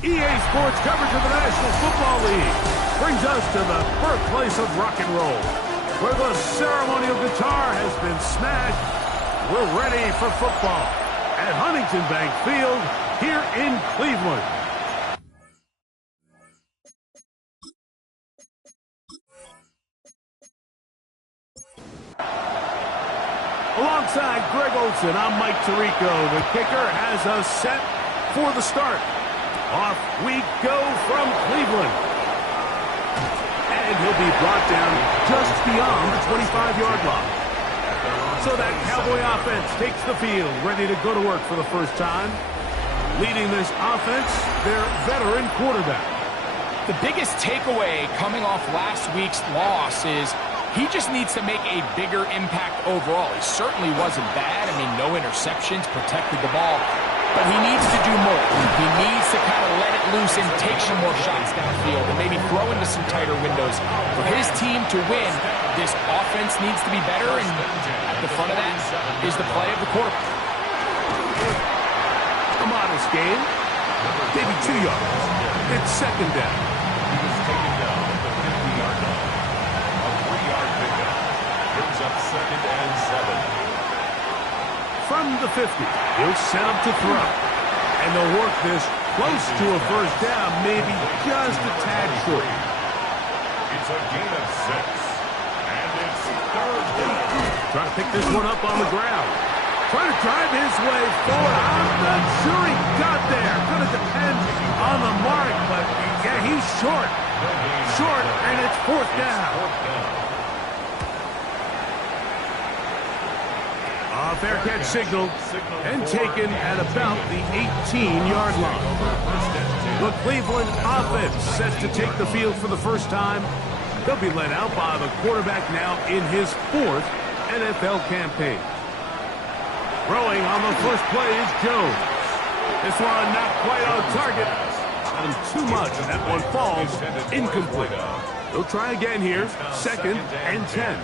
EA Sports coverage of the National Football League brings us to the birthplace of rock and roll, where the ceremonial guitar has been smashed. We're ready for football at Huntington Bank Field here in Cleveland. Alongside Greg Olson, I'm Mike Tirico. The kicker has us set for the start. Off we go from Cleveland. And he'll be brought down just beyond the 25-yard line. So that Cowboy offense takes the field, ready to go to work for the first time. Leading this offense, their veteran quarterback. The biggest takeaway coming off last week's loss is he just needs to make a bigger impact overall. He certainly wasn't bad. I mean, no interceptions, protected the ball. But he needs to do more. He needs to kind of let it loose and take some more shots downfield and maybe throw into some tighter windows. For his team to win, this offense needs to be better, and at the front of that is the play of the quarterback. A modest gain, maybe 2 yards. It's second down. He was taken down at the 50-yard line. A 3-yard pickup brings up 2nd and 7. From the 50, he'll set up to throw. And they'll work this close to a first down, maybe just a tad short. It's a gain of 6. And it's 3rd down. Trying to pick this one up on the ground. Trying to drive his way forward. I'm not sure he got there. Going to depend on the mark, but yeah, he's short. Short, and it's 4th down. Fair catch signal and taken at about the 18-yard line. The Cleveland offense set to take the field for the first time. They'll be led out by the quarterback now in his 4th NFL campaign. Throwing on the first play is Jones. This one not quite on target. Not him too much, and that one falls incomplete. They'll try again here, 2nd and 10.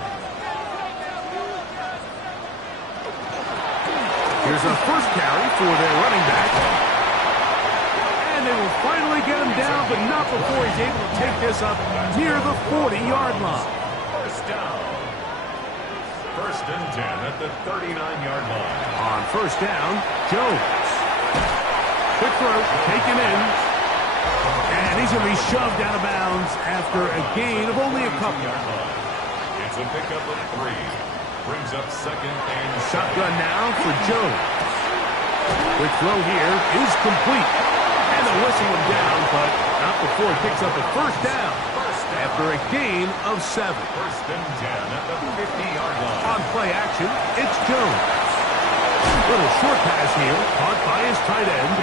Here's a first carry for their running back. And they will finally get him down, but not before he's able to take this up near the 40-yard line. First down. 1st and 10 at the 39-yard line. On first down, Jones. Quick throw, taken in. And he's going to be shoved out of bounds after a gain of only a couple. It's a pickup of 3. Brings up 2nd and shotgun now for Jones. Quick throw here is complete. And they'll whistle him down, but not before he picks up a first down after a gain of 7. 1st and 10 at the 50-yard line. On play action, it's Jones. Little short pass here, caught by his tight end.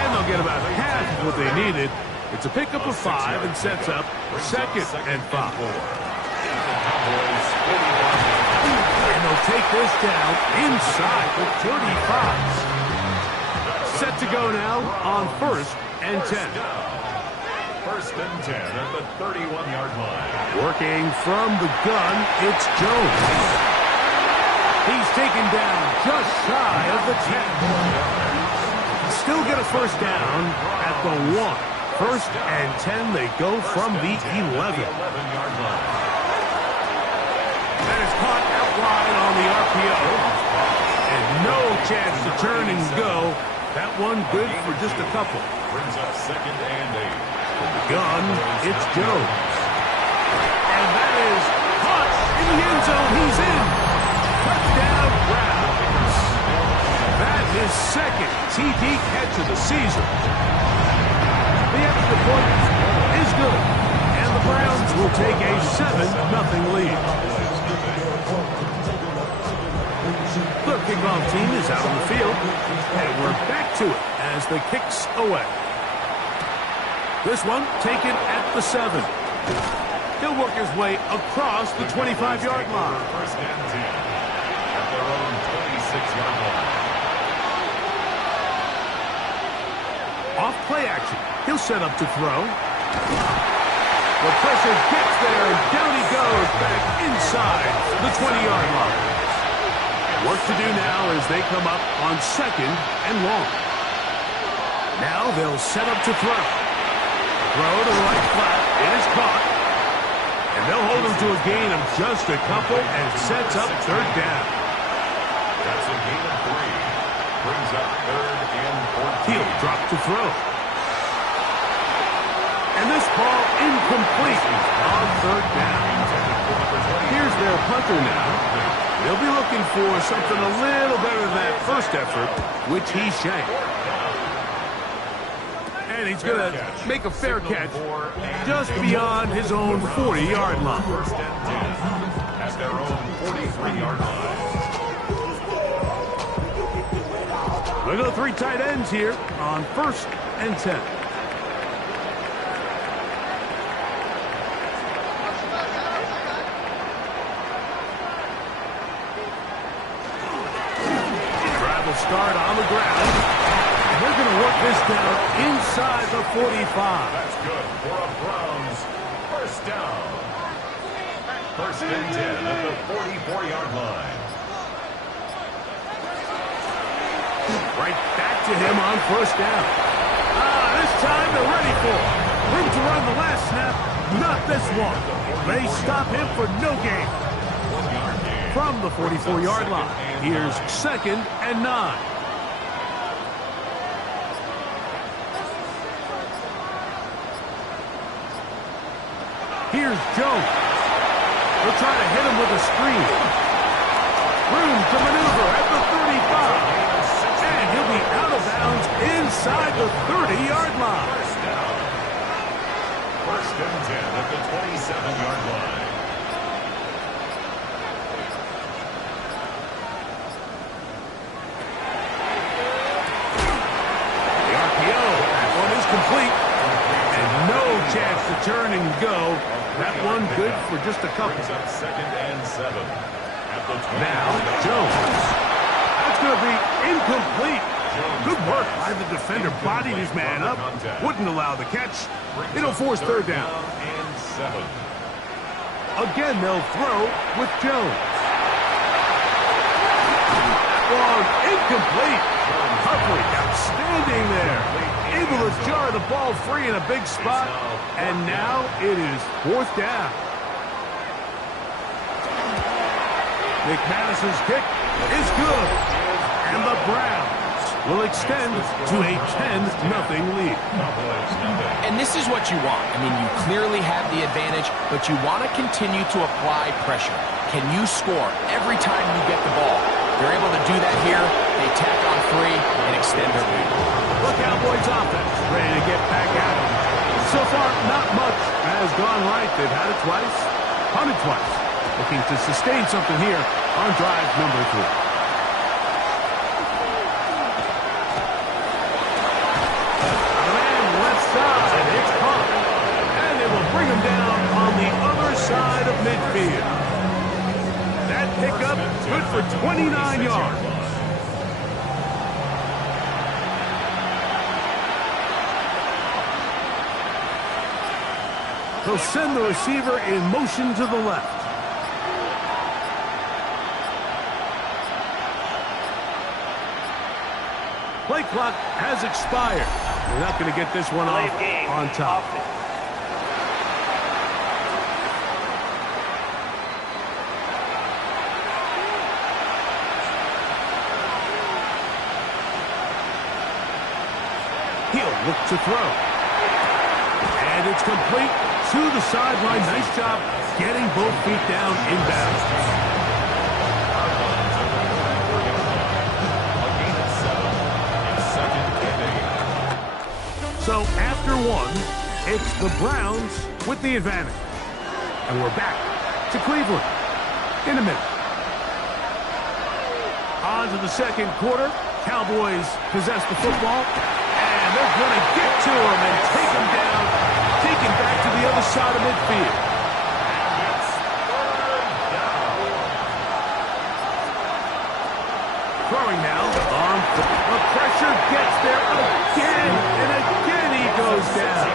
And they'll get about half of what they needed. It's a pickup of 5 and sets up 2nd and 5. And they'll take this down inside the 35. Set to go now on 1st and 10. 1st and 10 at the 31-yard line. Working from the gun, it's Jones. He's taken down just shy of the 10. Still get a first down at the 1. 1st and 10, they go from the 11. And it's caught out wide on the RPO. And no chance to turn and go. That one good for just a couple. Brings up 2nd and 8. From the gun, it's Jones. And that is caught in the end zone. He's in. Touchdown, Browns. That is 2nd TD catch of the season. The extra point is good. And the Browns will take a 7-0 lead. The kickoff team is out on the field. And we're back to it as the kick's away. This one taken at the 7. He'll work his way across the 25-yard line. 1st and 10 at their own 26-yard line. Off play action. He'll set up to throw. The pressure gets there, and down he goes back inside the 20-yard line. Work to do now as they come up on 2nd and long. Now they'll set up to throw. Throw to the right flat. It is caught. And they'll hold him to a gain of just a couple and sets up third down. That's a gain of 3. Brings up 3rd and 14. He'll drop to throw. And this ball incomplete on third down. Here's their punter now. They'll be looking for something a little better than that first effort, which he shanked. And he's going to make a fair catch just beyond his own 40-yard line. First and 10 at their own 43-yard line. We go 3 tight ends here on 1st and 10. Drive will start on the ground. They're going to work this down inside the 45. That's good for a Browns first down. First and 10 at the 44-yard line. Right back to him on first down. This time they're ready for it. Room to run the last snap, not this one. They stop him for no gain. From the 44-yard line, here's 2nd and 9. Here's Jones. They'll try to hit him with a screen. Room to maneuver at the 35. And he'll be out of bounds inside the 30-yard line. First and 10 at the 27-yard line. The RPO. That one is complete. And no chance to turn and go. That one good for just a couple. Brings up 2nd and 7 at the 20. Now, Jones. That's going to be incomplete. Good work by the defender, bodying his man up. Wouldn't allow the catch. It'll force third down. And 7. Again, they'll throw with Jones. Ball incomplete. Humphrey outstanding there. Able to jar the ball free in a big spot. And now it is 4th down. McManus's kick is good. And the Browns will extend to a 10-0 lead. And this is what you want. I mean, you clearly have the advantage, but you want to continue to apply pressure. Can you score every time you get the ball? They're able to do that here. They tack on 3 and extend their lead. The Cowboys offense ready to get back at it. So far, not much has gone right. They've had it twice, punted twice. Looking to sustain something here on drive number 3. It's caught, and they will bring him down on the other side of midfield. That pickup good for 29 yards. He'll send the receiver in motion to the left. Play clock has expired. They're not going to get this one off on top. He'll look to throw. And it's complete to the sideline. Nice job getting both feet down inbounds. So after 1, it's the Browns with the advantage. And we're back to Cleveland in a minute. On to the second quarter. Cowboys possess the football. And they're going to get to him and take him down. Take him back to the other side of midfield. Throwing now on the pressure gets there again and again he goes down.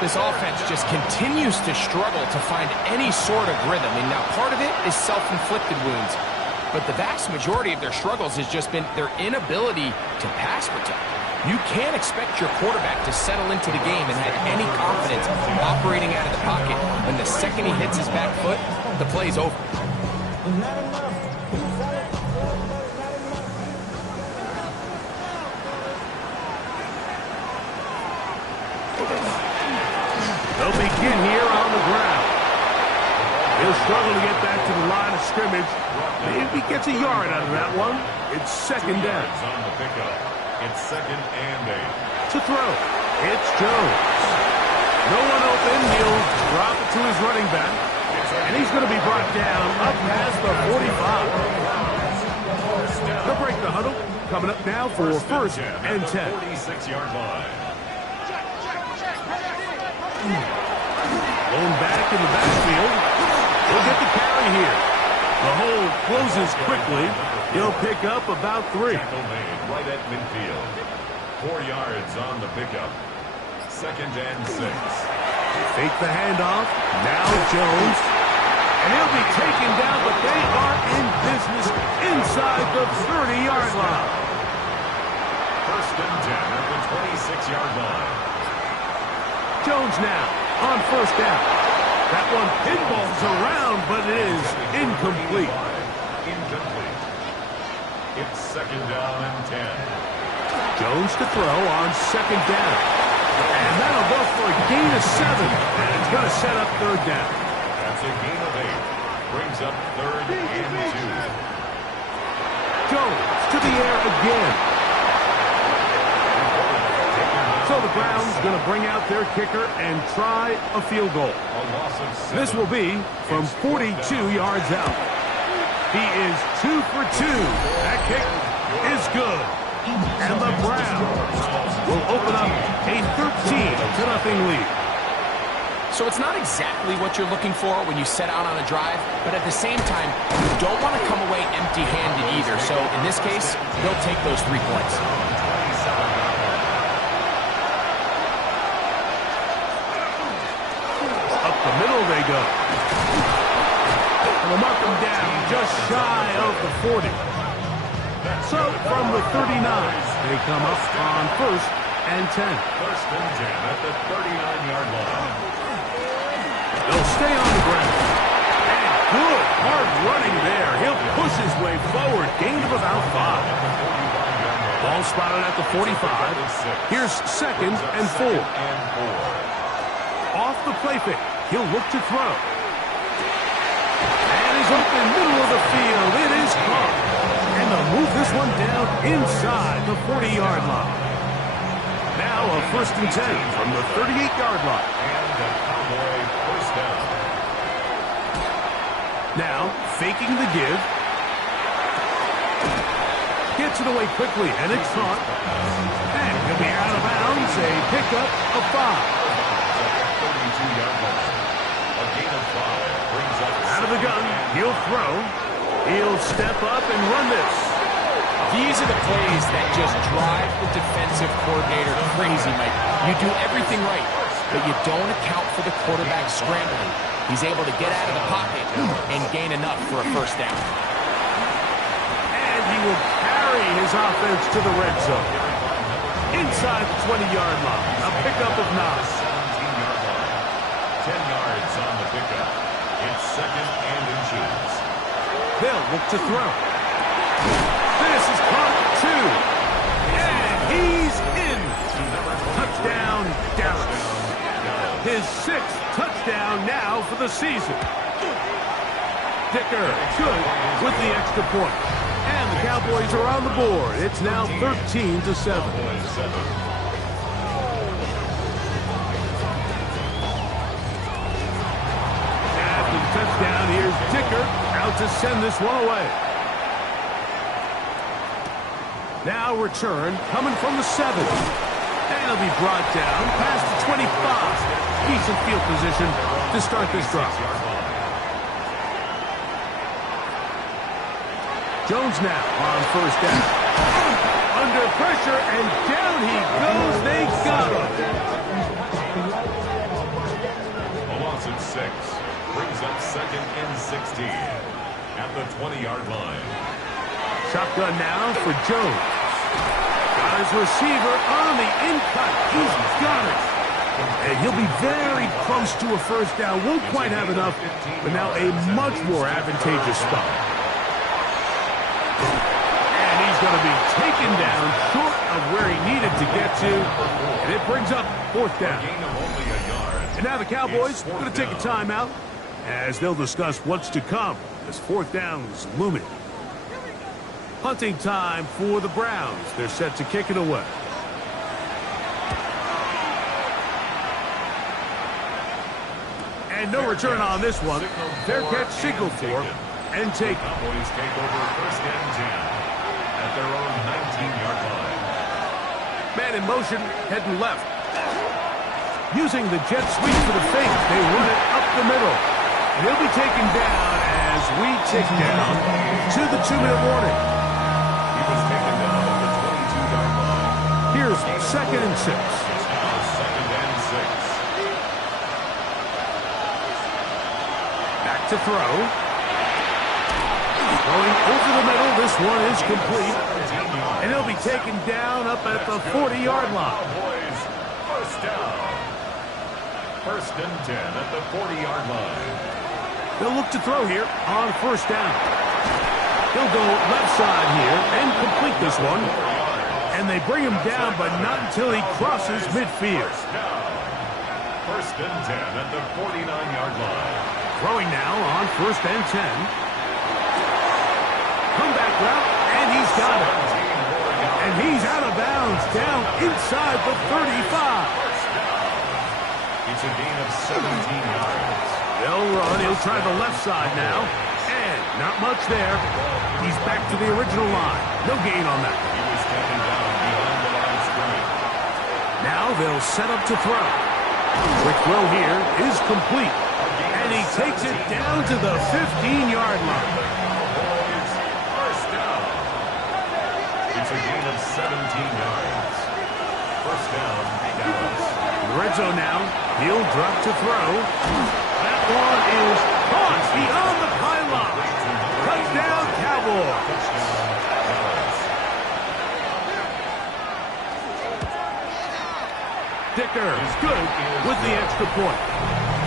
This offense just continues to struggle to find any sort of rhythm. And now part of it is self-inflicted wounds. But the vast majority of their struggles has just been their inability to pass protect. You can't expect your quarterback to settle into the game and have any confidence operating out of the pocket. When the second he hits his back foot, the play's over. They'll begin here on the ground. He'll struggle to get back to the line of scrimmage. Maybe he gets a yard out of that one. It's second down. On the pickup. It's 2nd and 8. To throw, it's Jones. No one open. He'll drop it to his running back. And he's going to be brought down up past the 45. They'll break the huddle. Coming up now for 1st and 10. 46-yard line. Blown back in the backfield. He'll get the carry here. The hole closes quickly. He'll pick up about 3. Tackle made right at midfield. 4 yards on the pickup. 2nd and 6. Fake the handoff. Now Jones. And he'll be taken down, but they are in business inside the 30-yard line. 1st and 10 at the 26-yard line. Jones now on 1st down. That one pinballs around, but it is incomplete. Incomplete. It's 2nd down and 10. Jones to throw on 2nd down. And that'll go for a gain of 7. And it's going to set up 3rd down. That's a gain of 8. Brings up 3rd and 2. Jones to the air again. So the Browns going to bring out their kicker and try a field goal. A loss of 7. This will be from 42 yards out. He is 2 for 2. That kick is good. And the Browns will open up a 13-0 lead. So it's not exactly what you're looking for when you set out on a drive, but at the same time, you don't want to come away empty-handed either. So in this case, they'll take those 3 points. Up the middle they go. And they'll mark them down just shy of the 40. So from the 39, they come up on 1st and 10. 1st and 10 at the 39-yard line. They'll stay on the ground. And good hard running there. He'll push his way forward. Gain of about 5. Ball spotted at the 45. Here's 2nd and 4. Off the play fake. He'll look to throw. And he's open middle of the field. It is caught. And they'll move this one down inside the 40-yard line. Now a 1st and 10 from the 38-yard line. And the Cowboy 1st down. Now faking the give. Gets it away quickly, and it's caught. And he'll be out of bounds. A pickup of 5. 32-yard line. A gain of 5 brings up Out of the gun, he'll throw. He'll step up and run this. These are the plays that just drive the defensive coordinator crazy, Mike. You do everything right, but you don't account for the quarterback scrambling. He's able to get out of the pocket and gain enough for a 1st down. And he will carry his offense to the red zone. Inside the 20-yard line, a pickup of 9. 17-yard line. 10 yards on the pickup. It's 2nd and inches. They'll look to throw. This is caught 2. And he's in. Touchdown, Dallas. His 6th touchdown now for the season. Dicker good with the extra point. And the Cowboys are on the board. It's now 13-7. After the touchdown, here's Dicker out to send this one away. Now return coming from the 7. And he'll be brought down past the 25. Decent field position to start this drive. Jones now on 1st down. Under pressure, and down he goes. They got him. A loss of 6 brings up 2nd and 16 at the 20-yard line. Shotgun now for Jones. Got his receiver on the in-cut. He's got it. And he'll be very close to a first down. Won't quite have enough, but now a much more advantageous spot. And he's going to be taken down short of where he needed to get to. And it brings up fourth down. And now the Cowboys are going to take a timeout as they'll discuss what's to come as fourth down is looming. Punting time for the Browns. They're set to kick it away. And no return on this one. Fair catch signaled for and take. Cowboys take over first and 10 at their own 19-yard line. Man in motion, heading left. Using the jet sweep for the fake, they run it up the middle. And he'll be taken down as we tick down to the 2-minute warning. He was taken down at the 22-yard line. Here's second and 6. It's now second and 6. Back to throw. Going over the middle, this one is complete. And he'll be taken down up at the 40-yard line. Cowboys, first down. First and 10 at the 40-yard line. They'll look to throw here on first down. He'll go left side here and complete this one. And they bring him down, but not until he crosses midfield. First and 10 at the 49-yard line. Throwing now on first and 10. Comeback route, and he's got it. And he's out of bounds, down inside the 35. It's a gain of 17 yards. They'll run. He'll try the left side now. And not much there. He's back to the original line. No gain on that. He was taken down behind the line of scrimmage. Now they'll set up to throw. Quick throw here is complete. And he takes it down to the 15-yard line. First down. It's a gain of 17 yards. First down, Dallas. Red zone now. He'll drop to throw. That one is caught beyond the pylon. Touchdown, Cowboys. Dicker is good with the extra point.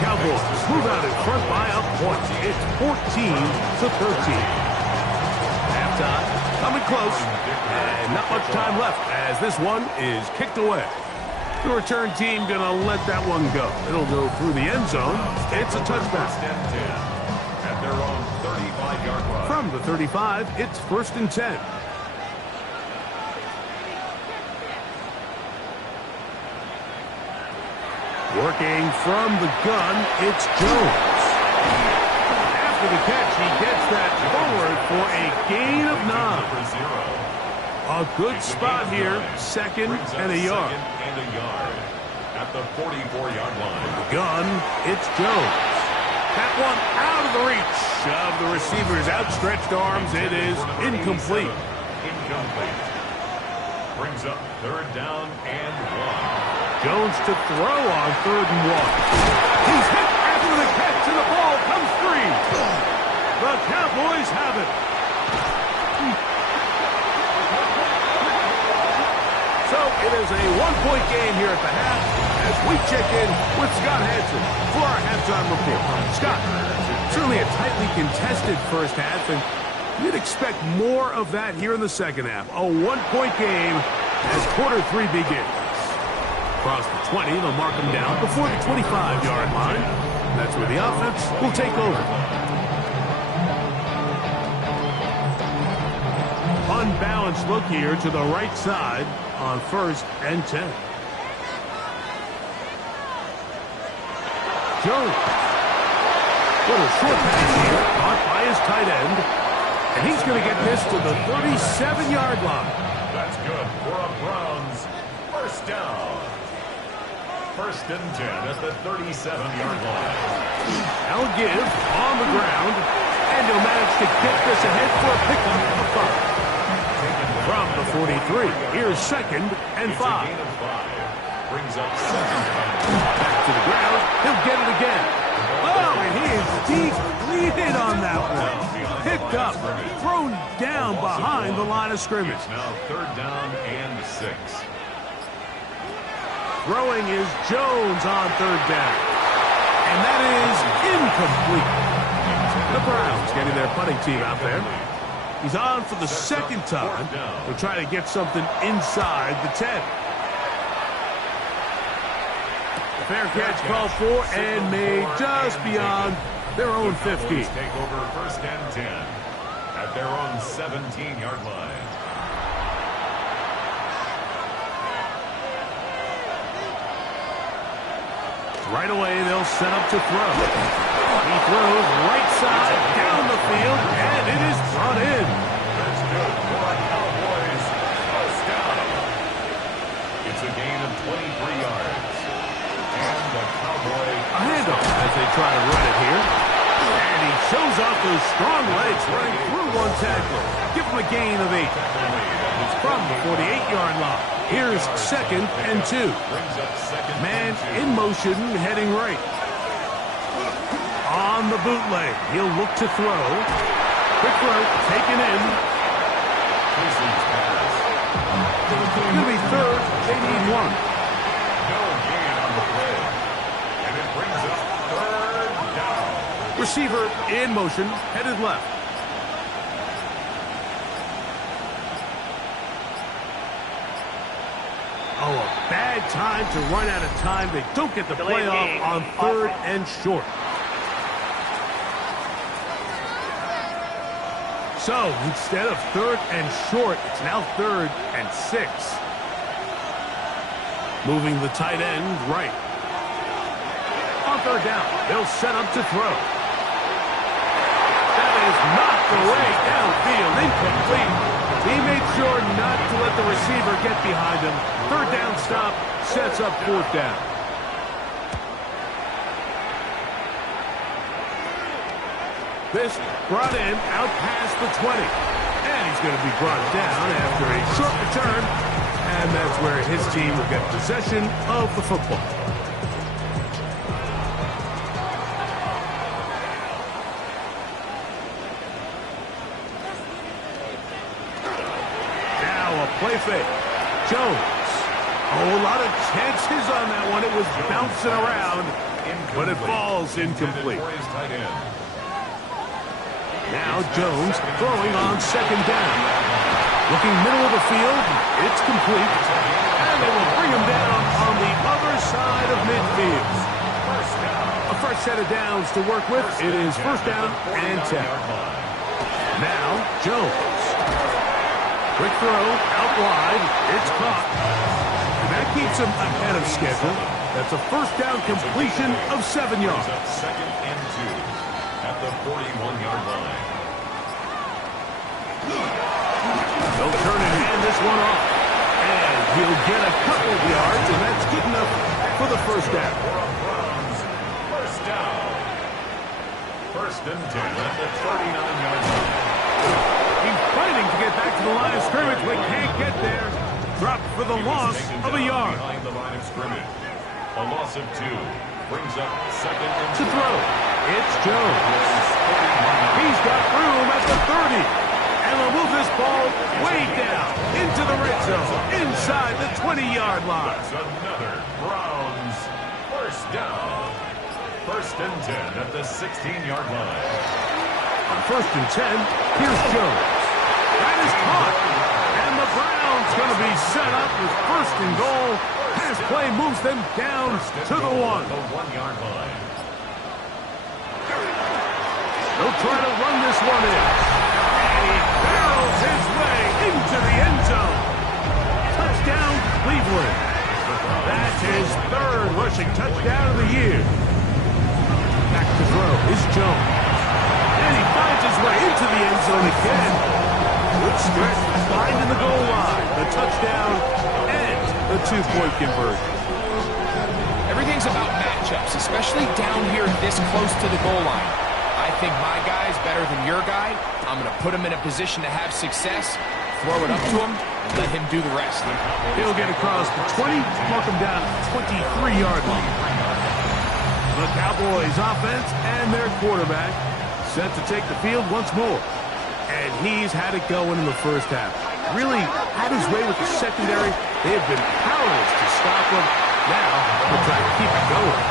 Cowboys move out in front by a point. It's 14-13. Halftime coming close. And not much time left as this one is kicked away. The return team going to let that one go. It'll go through the end zone. It's a touchdown. First and 10 at their own 35-yard line. From the 35, it's first and 10. Working from the gun, it's Jones. After the catch, he gets that forward for a gain of 9. A good spot here, second and a yard. Second and a yard at the 44-yard line. Gun, it's Jones. That one out of the reach of the receiver's outstretched arms. It is incomplete. Incomplete. Brings up third down and 1. Jones to throw on third and 1. He's hit after the catch and the ball comes free. The Cowboys have it. So it is a one-point game here at the half as we check in with Scott Hansen for our halftime report. Scott, certainly a tightly contested first half, and you'd expect more of that here in the second half. A one-point game as quarter 3 begins. Across the 20, they'll mark them down before the 25-yard line. That's where the offense will take over. Unbalanced look here to the right side on first and 10. Jones. Little short pass here, caught by his tight end. And he's going to get this to the 37-yard line. That's good for a Browns first down. First and 10 at the 37-yard line. I'll give on the ground, and he'll manage to get this ahead for a pickup of 5. From the 43, here's second and 5. It's a gain of 5. Brings up second. Back to the ground, he'll get it again. Oh, and he is depleted on that one. Picked up, thrown down behind the line of scrimmage. It's now 3rd down and 6. Throwing is Jones on 3rd down. And that is incomplete. The Browns getting their punting team out there. He's on for the 2nd time. They're trying to get something inside the 10. Fair catch called for and made just beyond their own 50. Take over 1st and 10 at their own 17-yard line. Right away, they'll set up to throw. He throws right side down the field, and it is brought in. That's good for our Cowboys. 1st down. It's a gain of 23 yards. And the Cowboys A handoff as they try to run it here. And he shows off those strong legs running through one tackle. Give him a gain of 8. It's from the 48-yard line. Here's 2nd and 2. brings up 2nd. Man in motion, heading right. On the bootleg, he'll look to throw. Quick throw, taken in. It's going to be 3rd. They need 1. No gain on the play. And it brings up 3rd down. Receiver in motion, headed left. Oh, a bad time to run out of time. They don't get the play off on 3rd and short. So, instead of 3rd and short, it's now 3rd and 6. Moving the tight end right. On 3rd down, they'll set up to throw. That is knocked away downfield, incomplete. He made sure not to let the receiver get behind him. 3rd down stop sets up 4th down. This brought in out past the 20. And he's going to be brought down after a short return. And that's where his team will get possession of the football. Now a play fake. Jones. Oh, a lot of chances on that one. It was bouncing around, but it falls incomplete. Now Jones throwing on 2nd down. Looking middle of the field, it's complete. And they will bring him down on the other side of midfield. A fresh set of downs to work with. It is 1st down and 10. Now Jones. Quick throw, out wide. It's caught. And that keeps him ahead of schedule. That's a 1st down completion of 7 yards. 2nd and 2. At the 41-yard line. They'll turn and hand this one off. And he'll get a couple of yards, and that's good enough for the 1st down. Browns, 1st down. 1st and 10 at the 39-yard line. He's fighting to get back to the line of scrimmage, but can't get there. Dropped for the loss of a yard. Behind the line of scrimmage. A loss of 2. Brings up 2nd and 2. To throw. It's Jones. He's got room at the 30. And they'll move this ball way down into the red zone, inside the 20-yard line. That's another Browns 1st down. 1st and 10 at the 16-yard line. On 1st and 10, here's Jones. That is caught. And the Browns going to be set up with 1st and goal. Pass play moves them down to the 1. The 1-yard line. They'll try to run this one in. And he barrels his way into the end zone. Touchdown, Cleveland. That's his 3rd rushing touchdown of the year. Back to throw is Jones. And he finds his way into the end zone again. Good stretch, finding the goal line, the touchdown, and the 2-point conversion. Everything's about matchups, especially down here this close to the goal line. I think my guy's better than your guy. I'm going to put him in a position to have success, throw it up to him, and let him do the rest. He'll get across the 20, mark him down at the 23-yard line. The Cowboys offense and their quarterback set to take the field once more. And he's had it going in the first half. Really had his way with the secondary. They have been powerless to stop him. Now we'll try to keep it going.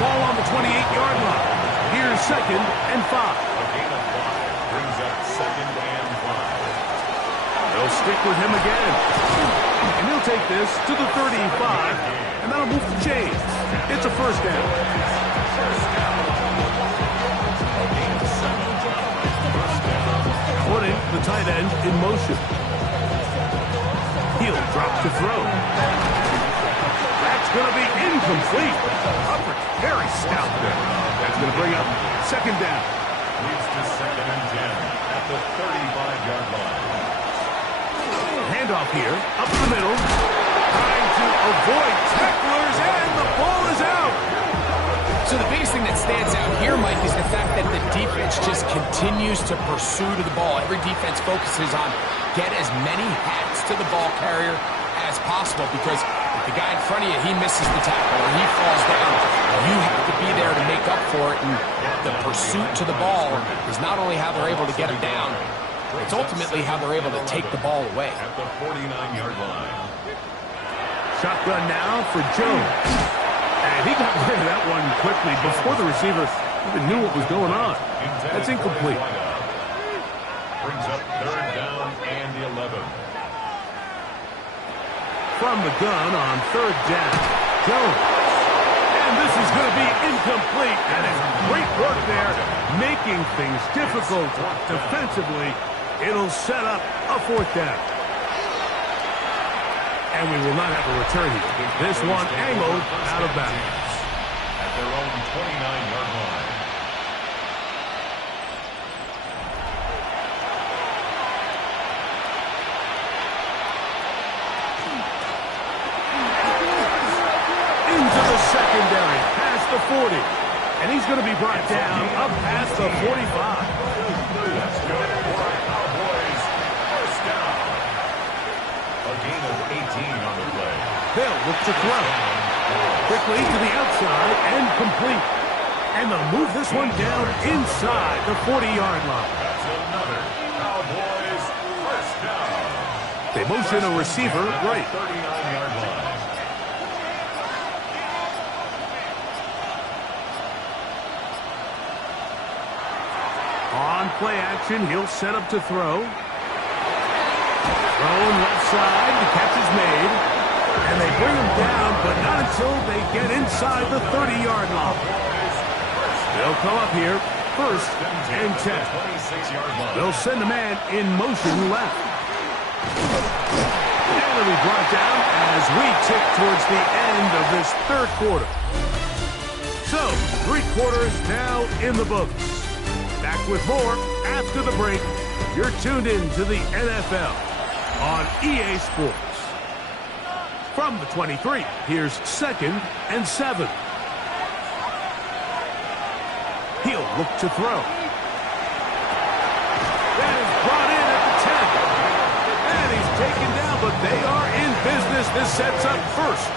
Ball on the 28-yard line. Here's 2nd and 5. A gain of 5 brings up 2nd and 5. They'll stick with him again. And he'll take this to the 35, and that'll move the chains. It's a first down. Putting the tight end in motion. He'll drop to throw. That's going to be incomplete. Upper very stout there. That's going to bring up 2nd down. Leads to 2nd and 10 at the 35-yard line. Handoff here, up the middle, trying to avoid tacklers, and the ball is out. So the biggest thing that stands out here, Mike, is the fact that the defense just continues to pursue to the ball. Every defense focuses on get as many hats to the ball carrier as possible, because if the guy in front of you, he misses the tackle or he falls down, you have to be there to make up for it. And the pursuit to the ball is not only how they're able to get it down, it's ultimately how they're able to take the ball away. At the 49-yard line. Shotgun now for Jones. And he got rid of that one quickly before the receiver even knew what was going on. That's incomplete. Brings up 3rd down and 11. From the gun on 3rd down, Jones. And this is going to be incomplete. And it's great work there, making things difficult defensively. It'll set up a 4th down. And we will not have a return here. This one angled out of bounds. At their own 29-yard line. Into the secondary, past the 40. And he's going to be brought down up past the 45. That's good for our Cowboys. First down. A gain of 18 on the play. They'll look to throw. Quickly to the outside and complete. And they'll move this one down inside the 40-yard line. That's another Cowboys first down. They motion a receiver right. 39-yard line. On play action, he'll set up to throw. Thrown left side, the catch is made. And they bring him down, but not until they get inside the 30-yard line. They'll come up here, 1st and 10. 26-yard line. They'll send a man in motion left. And they'll be brought down as we tick towards the end of this 3rd quarter. So, 3 quarters now in the books. Back with more after the break. You're tuned in to the NFL on EA Sports. From the 23, here's 2nd and 7. He'll look to throw. That is brought in at the 10. And he's taken down, but they are in business. This sets up 1st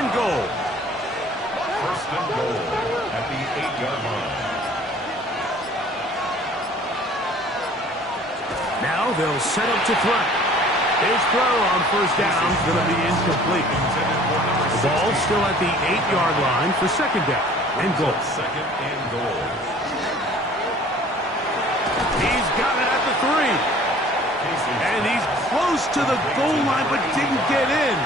and goal. 1st and goal at the 8-yard line. Now they'll set up to throw. His throw on 1st down is going to be incomplete. The ball still at the 8-yard line for 2nd down and goal. 2nd and goal. He's got it at the 3. And he's close to the goal line but didn't get in.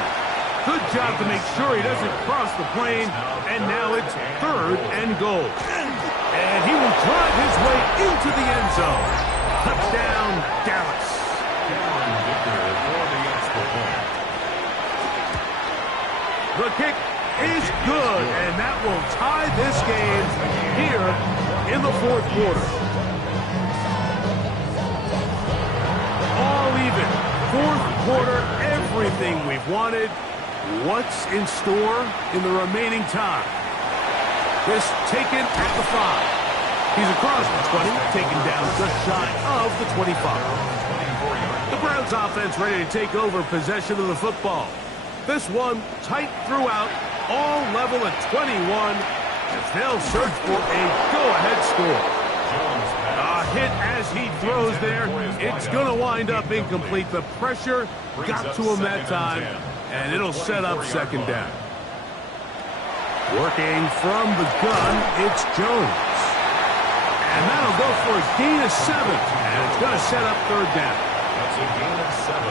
Good job to make sure he doesn't cross the plane. And now it's 3rd and goal. And he will drive his way into the end zone. Touchdown, Dallas. Cameron Victor for the extra point. The kick is good, and that will tie this game here in the 4th quarter. All even. 4th quarter, everything we've wanted. What's in store in the remaining time? This taken at the 5. He's across the 20, taken down just shy of the 25. The Browns offense ready to take over possession of the football. This one tight throughout, all level at 21. as they'll search for a go-ahead score. A hit as he throws there. It's going to wind up incomplete. The pressure got to him that time, and it'll set up second down. Working from the gun, it's Jones. And that'll go for a gain of 7, and it's going to set up third down. That's a gain of 7.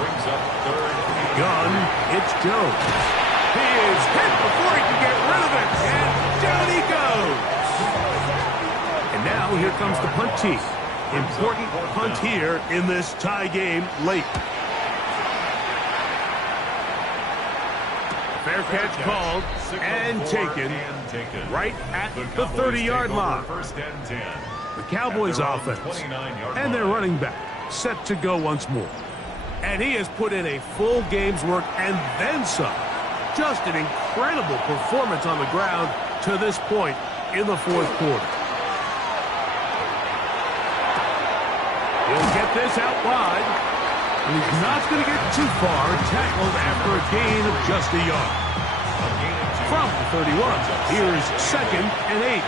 Brings up third. Gun, it's Jones. He is hit before he can get rid of it, and down he goes. And now here comes the punt team. Important punt here in this tie game late. Fair catch called and taken right at the 30-yard line. The Cowboys offense and their running back set to go once more. And he has put in a full game's work and then some. Just an incredible performance on the ground to this point in the fourth quarter. He'll get this out wide. And he's not going to get too far, tackled after a gain of just a yard. From the 31, here's 2nd and 8.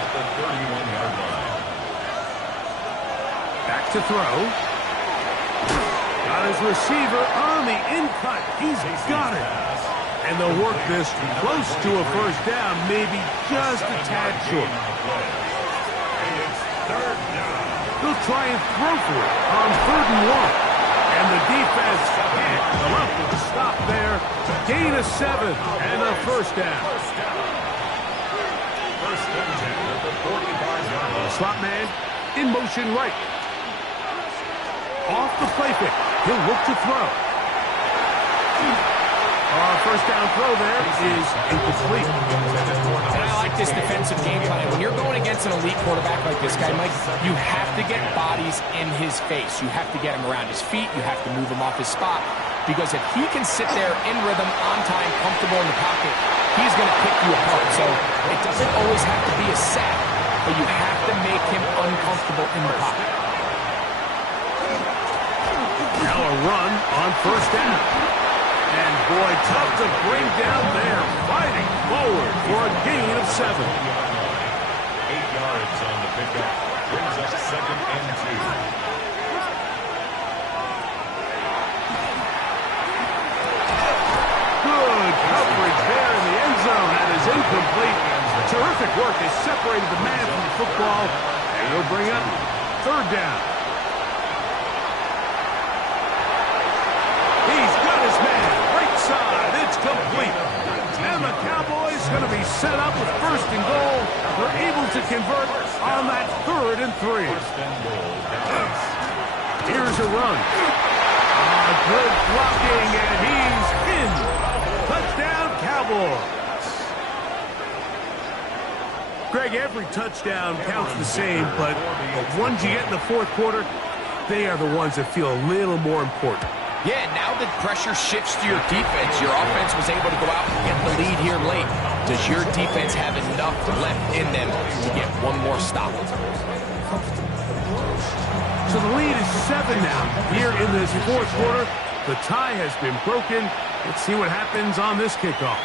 Back to throw. Got his receiver on the in-cut. He's got it. And they'll work this close to a first down, maybe just a tad short. They'll try and throw for it on 3rd and 1. And the defense can't come up with a stop there. Gain of 7 and a first down. First and 10 at the 45-yard line. Slot man in motion right. Off the play fake. He'll look to throw. First down throw there is incomplete. And I like this defensive game plan. When you're going against an elite quarterback like this guy, Mike, you have to get bodies in his face. You have to get him around his feet. You have to move him off his spot. Because if he can sit there in rhythm, on time, comfortable in the pocket, he's going to pick you apart. So it doesn't always have to be a sack, but you have to make him uncomfortable in the pocket. Now a run on first down. And boy, tough to bring down there. Fighting forward for a gain of 7. 8 yards on the pickup. Brings up 2nd and 2. Good coverage there in the end zone. That is incomplete. Terrific work has separated the man from the football. And he'll bring up 3rd down. He's got his man. Right side. It's complete. And the Cowboys going to be set up with 1st and goal. They're able to convert on that 3rd and 3. Here's a run. Good blocking, and he's in. Touchdown, Cowboys. Greg, every touchdown counts the same, but the ones you get in the fourth quarter, they are the ones that feel a little more important. Yeah, now that pressure shifts to your defense, your offense was able to go out and get the lead here late. Does your defense have enough left in them to get one more stop? So the lead is 7 now here in this fourth quarter. The tie has been broken. Let's see what happens on this kickoff.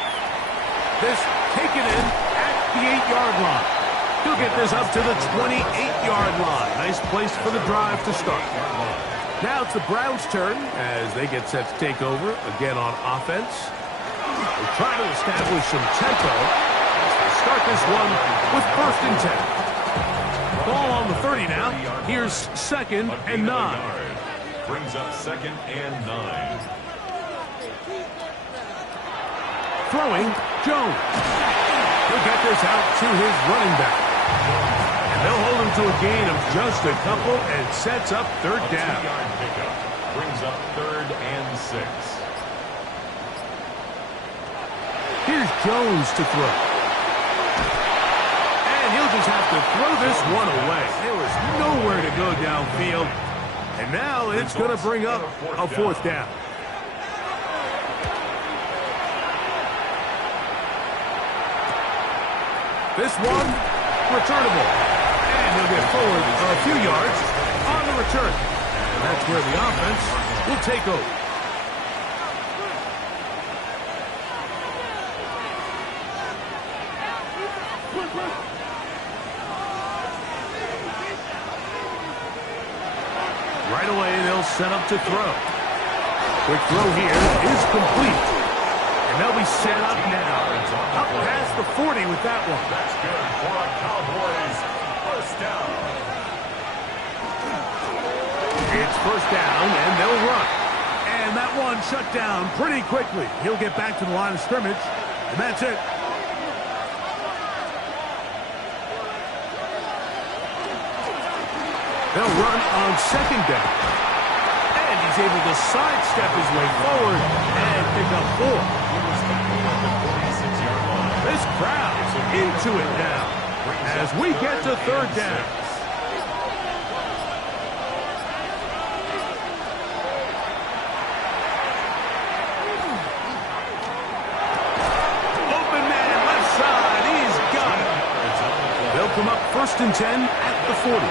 This taken in at the 8-yard line. He'll get this up to the 28-yard line. Nice place for the drive to start. Now it's the Browns' turn as they get set to take over again on offense. They'll try to establish some tempo as they start this one with 1st and 10. Ball on the 30 now. Here's 2nd and 9. Brings up 2nd and 9. Throwing, Jones. He'll get this out to his running back. And they'll hold him to a gain of just a couple and sets up 3rd down. 2-yard pickup. Brings up 3rd and 6. Here's Jones to throw. And he'll just have to throw this one away. There was nowhere to go downfield. And now it's going to bring up a 4th down. This one, returnable. And he'll get forward a few yards on the return. And that's where the offense will take over. Right away, they'll set up to throw. Quick throw here is complete. And they'll be set up now. Up past the 40 with that one. That's good for a Cowboys first down. It's first down, and they'll run. And that one shut down pretty quickly. He'll get back to the line of scrimmage, and that's it. They'll run on second down. And he's able to sidestep his way forward and pick up 4. This crowd into it now as we get to third down. Open man, left side, he's got it. They'll come up first and 10 at the 40.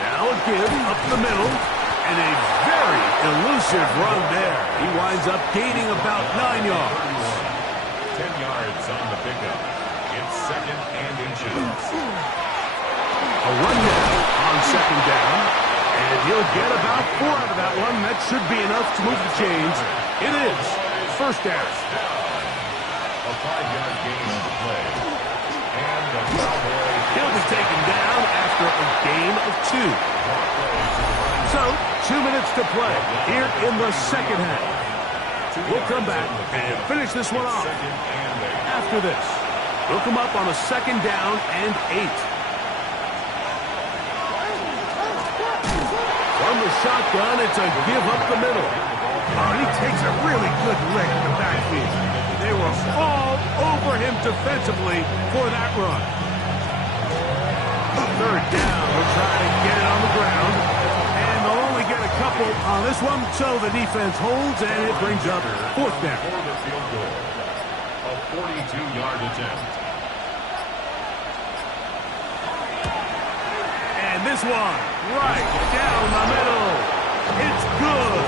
Now a give up the middle. And a very elusive run there. He winds up gaining about 9 yards. 10 yards on the pickup. It's second and inches. A run down on second down. And he'll get about 4 out of that one. That should be enough to move the chains. It is first down. A 5-yard gain on the play. And the Cowboys. He'll be taken down after a gain of 2. So, 2 minutes to play here in the second half. We'll come back and finish this one off. After this, we'll come up on a second down and 8. From the shotgun, it's a give up the middle. Oh, and he takes a really good lick in the backfield. They were all over him defensively for that run. Third down, we'll try to get it on the ground. And they'll only get a couple on this one, so the defense holds, and it brings up fourth down. For the field goal. A 42-yard attempt. And this one, right down the middle. It's good.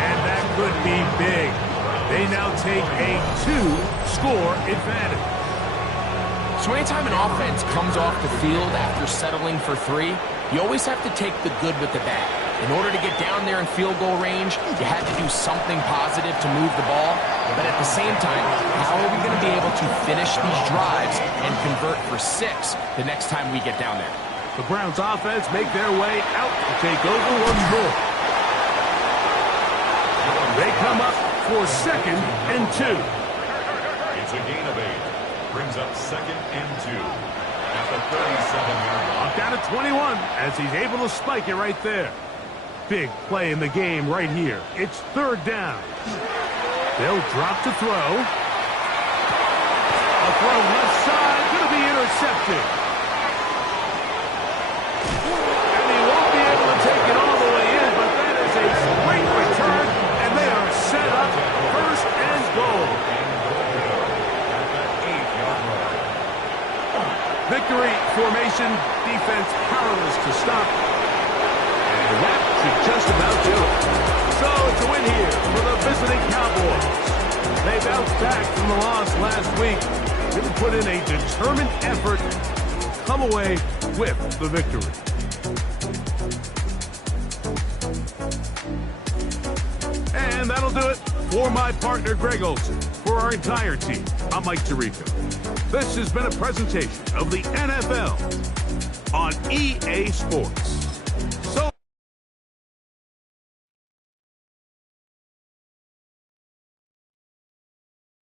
And that could be big. They now take a 2-score advantage. So anytime an offense comes off the field after settling for 3, you always have to take the good with the bad. In order to get down there in field goal range, you had to do something positive to move the ball. But at the same time, how are we going to be able to finish these drives and convert for 6 the next time we get down there? The Browns offense make their way out to take over once more. They come up for second and 2. It's a gain of 8. Brings up second and 2 at the 37-yard line. Down at 21 as he's able to spike it right there. Big play in the game right here. It's third down. They'll drop to throw. A throw left side, going to be intercepted. And he won't be able to take it all the way in, but that is a great return, and they are set up first and goal. Victory formation, defense powerless to stop. And that should just about do it. So it's a win here for the visiting Cowboys. They bounced back from the loss last week. Really put in a determined effort to come away with the victory. And that'll do it for my partner, Greg Olson. For our entire team, I'm Mike Tirico. This has been a presentation of the NFL on EA Sports.